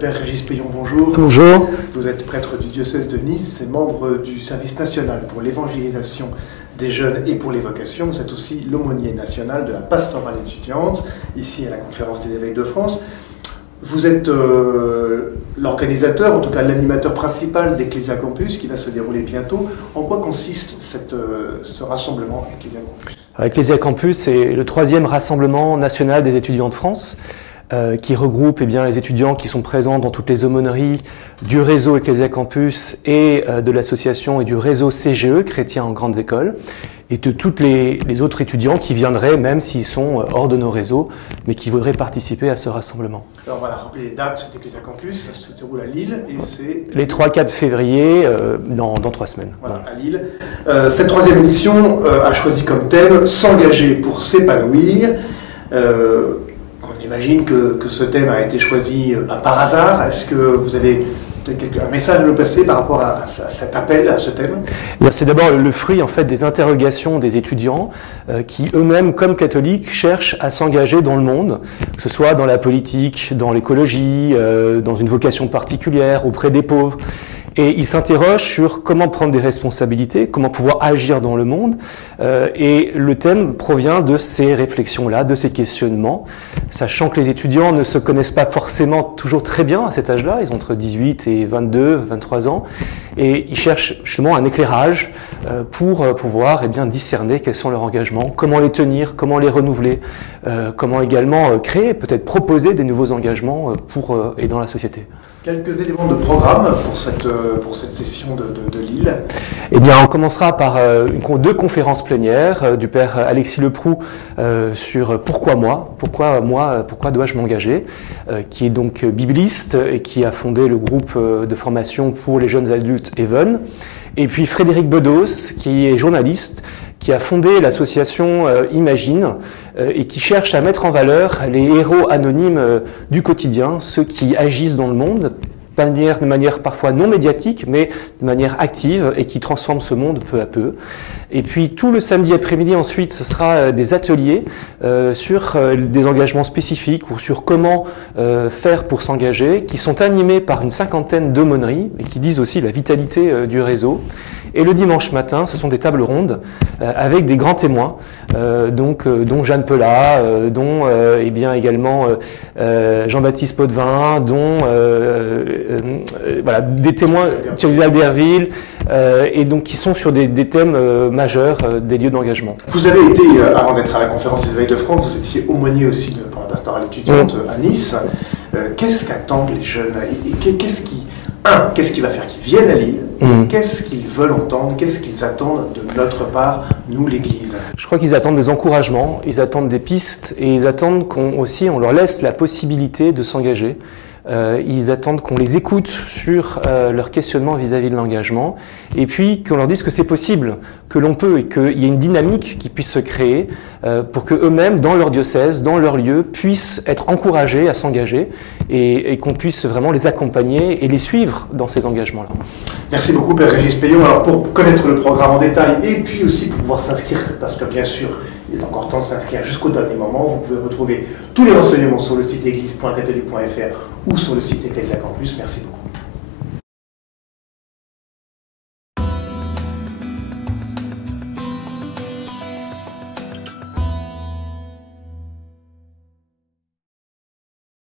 Père Régis Payon, bonjour. Bonjour. Vous êtes prêtre du diocèse de Nice et membre du service national pour l'évangélisation des jeunes et pour les vocations. Vous êtes aussi l'aumônier national de la pastorale étudiante, ici à la Conférence des évêques de France. Vous êtes l'organisateur, en tout cas l'animateur principal d'Ecclesia Campus qui va se dérouler bientôt. En quoi consiste ce rassemblement Ecclesia Campus? Ecclesia Campus est le 3e rassemblement national des étudiants de France qui regroupe les étudiants qui sont présents dans toutes les aumôneries du réseau Ecclesia Campus et de l'association et du réseau CGE, Chrétiens en grandes écoles, et de tous les autres étudiants qui viendraient, même s'ils sont hors de nos réseaux, mais qui voudraient participer à ce rassemblement. Alors voilà, rappelez les dates d'Ecclesia Campus, ça se déroule à Lille et c'est... Les 3-4 février, dans 3 semaines. Voilà, à Lille. Cette 3e édition a choisi comme thème « S'engager pour s'épanouir ». On imagine que ce thème a été choisi pas par hasard. Est-ce que vous avez un message à nous passer par rapport à cet appel, à ce thème? C'est d'abord le fruit en fait des interrogations des étudiants qui eux-mêmes, comme catholiques, cherchent à s'engager dans le monde, que ce soit dans la politique, dans l'écologie, dans une vocation particulière, auprès des pauvres. Et ils s'interrogent sur comment prendre des responsabilités, comment pouvoir agir dans le monde. Et le thème provient de ces réflexions-là, de ces questionnements, sachant que les étudiants ne se connaissent pas forcément toujours très bien à cet âge-là. Ils ont entre 18 et 22, 23 ans. Et ils cherchent justement un éclairage pour pouvoir discerner quels sont leurs engagements, comment les tenir, comment les renouveler, comment également créer, peut-être proposer des nouveaux engagements pour et dans la société. Quelques éléments de programme pour cette session de Lille. On commencera par 2 conférences plénières du père Alexis Leproux sur pourquoi dois-je m'engager, qui est donc bibliste et qui a fondé le groupe de formation pour les jeunes adultes Even. Et puis Frédéric Bedos, qui est journaliste, qui a fondé l'association Imagine et qui cherche à mettre en valeur les héros anonymes du quotidien, ceux qui agissent dans le monde de manière parfois non médiatique, mais de manière active et qui transforment ce monde peu à peu. Et puis tout le samedi après-midi ensuite, ce sera des ateliers sur des engagements spécifiques ou sur comment faire pour s'engager, qui sont animés par une 50aine d'aumôneries et qui disent aussi la vitalité du réseau. Et le dimanche matin, ce sont des tables rondes avec des grands témoins, dont Jeanne Pelat, dont également Jean-Baptiste Potvin, dont des témoins, Thierry Valderville, et donc qui sont sur des thèmes majeurs des lieux d'engagement. Vous avez été, avant d'être à la Conférence des évêques de France, vous étiez aumônier aussi pour la pastorale étudiante à Nice. Qu'est-ce qu'attendent les jeunes et qu'est-ce qui va faire qu'ils viennent à Lille? Qu'est-ce qu'ils veulent entendre? Qu'est-ce qu'ils attendent de notre part, nous, l'Église? Je crois qu'ils attendent des encouragements, ils attendent des pistes et ils attendent qu'on leur laisse la possibilité de s'engager. Ils attendent qu'on les écoute sur leur questionnement vis-à-vis de l'engagement et puis qu'on leur dise que c'est possible, que l'on peut et qu'il y a une dynamique qui puisse se créer pour qu'eux-mêmes, dans leur diocèse, dans leur lieu, puissent être encouragés à s'engager et qu'on puisse vraiment les accompagner et les suivre dans ces engagements-là. Merci beaucoup Père Régis Payon. Alors pour connaître le programme en détail et puis aussi pour pouvoir s'inscrire, parce que bien sûr il est encore temps de s'inscrire jusqu'au dernier moment, vous pouvez retrouver tous les renseignements sur le site église.catholique.fr ou sur le site Ecclesia Campus. Merci beaucoup.